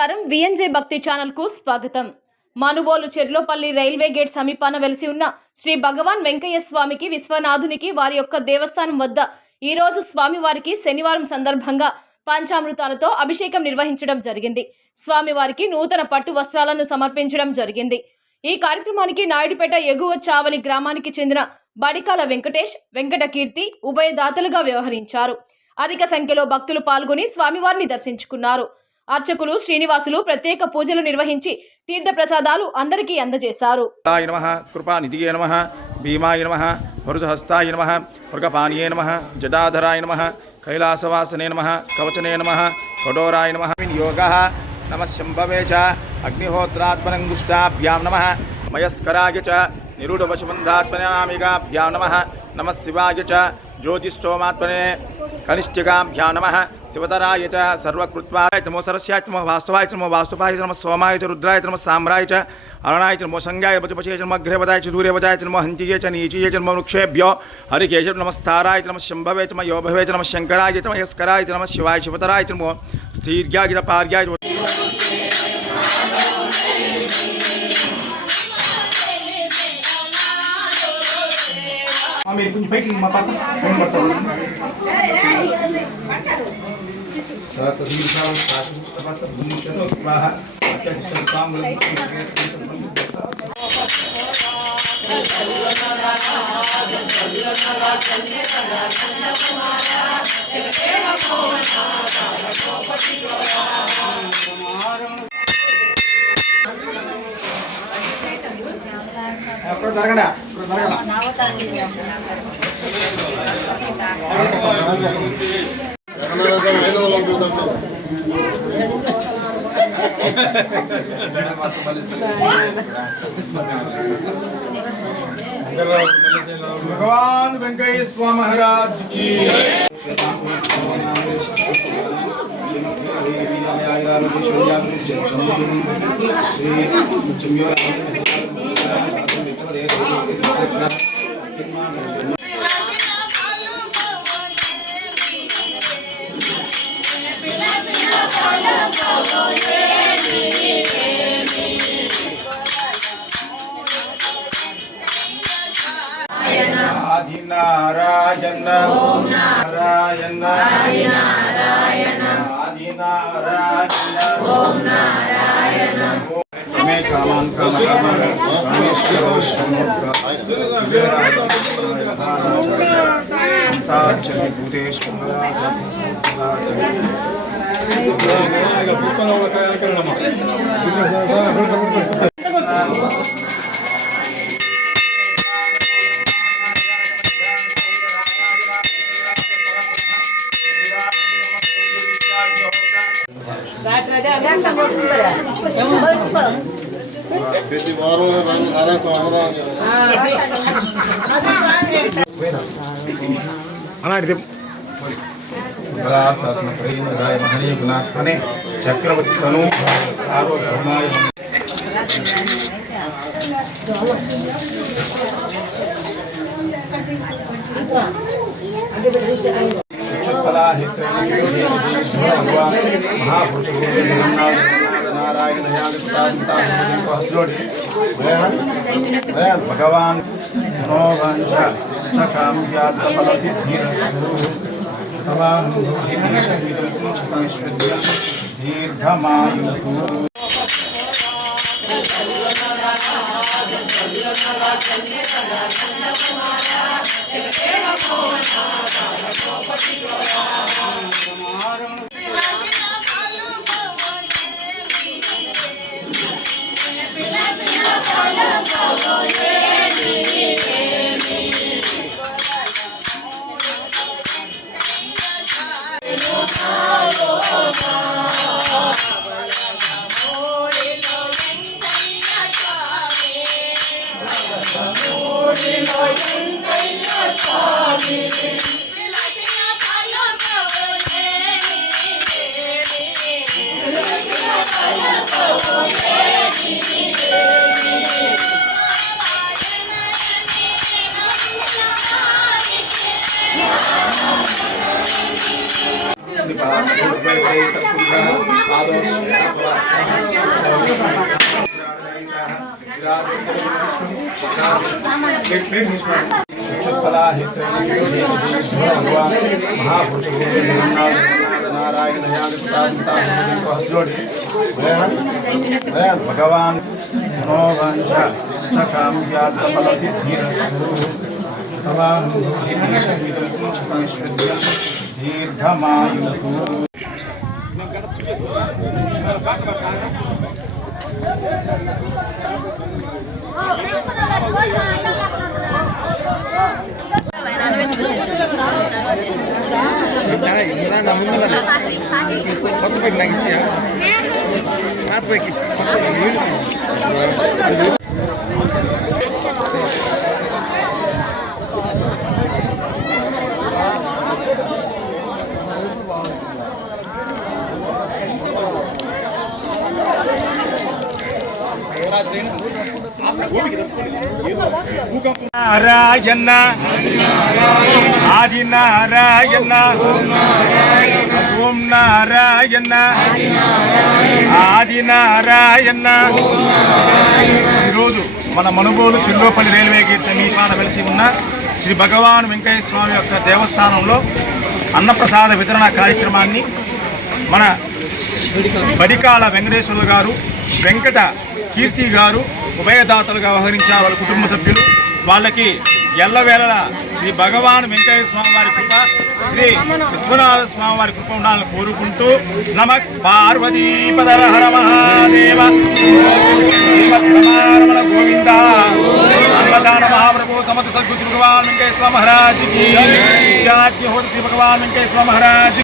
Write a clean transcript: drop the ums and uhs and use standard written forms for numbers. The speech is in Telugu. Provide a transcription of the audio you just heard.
నమస్కారం విఎన్జే భక్తి ఛానల్ కు స్వాగతం. మనుబోలు చెర్లోపల్లి రైల్వే గేట్ సమీపాన వెలిసి ఉన్న శ్రీ భగవాన్ వెంకయ్య స్వామికి విశ్వనాథునికి వారి యొక్క దేవస్థానం వద్ద ఈ రోజు స్వామివారికి శనివారం సందర్భంగా పంచామృతాలతో అభిషేకం నిర్వహించడం జరిగింది. స్వామివారికి నూతన పట్టు వస్త్రాలను సమర్పించడం జరిగింది. ఈ కార్యక్రమానికి నాయుడుపేట ఎగువ చావలి గ్రామానికి చెందిన బడికాల వెంకటేష్, వెంకట కీర్తి ఉభయదాతలుగా వ్యవహరించారు. అధిక సంఖ్యలో భక్తులు పాల్గొని స్వామివారిని దర్శించుకున్నారు. అర్చకులు శ్రీనివాసులు ప్రత్యేక పూజలు నిర్వహించి తీర్థ ప్రసాదాలు అందరికీ అందజేశారు. కృపానిధియే నమః, భీమాయ నమః, వరుసహస్తాయ నమః, మృగపానీయే నమః, జటాధరాయ నమః, కైలాసవాసనే నమః, కవచనే నమః, కఠోరాయ నమః, యోగః నమః శంభవే చ అగ్నిహోత్రాత్మనంగుష్టాభ్యాం నమః, మయస్కరాయ చ నిరూఢపశుబంధాత్మనామికాభ్యాం నమః, నమః శివాయ చ జ్యోతిష్టోమాత్మనే కనిష్ఠికాభ్యాం నమః, శివతరాయ చ సర్వకృత్వాయ నమో సరస్యాయ నమో వాస్తువాయ నమో వాస్తుపాయ నమో సోమాయ చ రుద్రాయ నమో సామ్రాయ చ అరుణాయ చ నమో సంజ్ఞాయ పశుపశయ చ నమో అగ్రేవదాయ చ దూరేవదాయ చ నమో హంతియే చ నీచీయే చ నమో వృక్షేభ్యో హరికేశ నమస్తారాయ చ నమో శంభవే చ నమో యోభవే చ నమో శంకరాయ చ నమో యస్కరాయ చ నమో శివాయ శివతరాయ చ నమో స్థీర్యాయ చ పార్యాయ మీరు కొంచెం పైకి మా పాప ఫోన్ పడతాను అప్పుడు జరగడా भगवान वेंकैया स्वामी महाराज की आदिनारायण ओम नारायण आदिनारायण आदिनारायण ओम नारायण समय कामान कामकामन परमेश्वर शरणोत्का ताचनि भूतेश ప్రతి వారం చక్రవర్తి తను సార్వభౌమాయ भगवान दीर्घमायु भगवान मनोवांछ काम्यार्थफलसिद्धिरस्तु भगवान दीर्घमायुः नारायण आदि नारायण ओम नारायण ఆది నారాయణ. ఈరోజు మన మనుగోలు చిల్లోపల్లి రైల్వే గేట్ సమీపాన వెలిసి ఉన్న శ్రీ భగవాన్ వెంకయ్య స్వామి యొక్క దేవస్థానంలో అన్నప్రసాద వితరణ కార్యక్రమాన్ని మన బడికాల వెంకటేశ్వర్లు గారు, వెంకట కీర్తి గారు ఉభయదాతలుగా వ్యవహరించారు. వాళ్ళ కుటుంబ సభ్యులు వాళ్ళకి ఎల్లవేళ శ్రీ భగవాన్ వెంకయ్య స్వామి వారి కృప, శ్రీ విశ్వనాథ స్వామి వారి కృప ఉండాలని కోరుకుంటూ నమ పార్వతీపదర హర మహాదేవ గోవింద అన్నదాన మహాప్రభు సమర్థ సద్గురు శ్రీ భగవాన్ వెంకయ్య స్వామి మహారాజ్ కి శ్రీ భగవాన్ వెంకయ్య స్వామి మహారాజ్.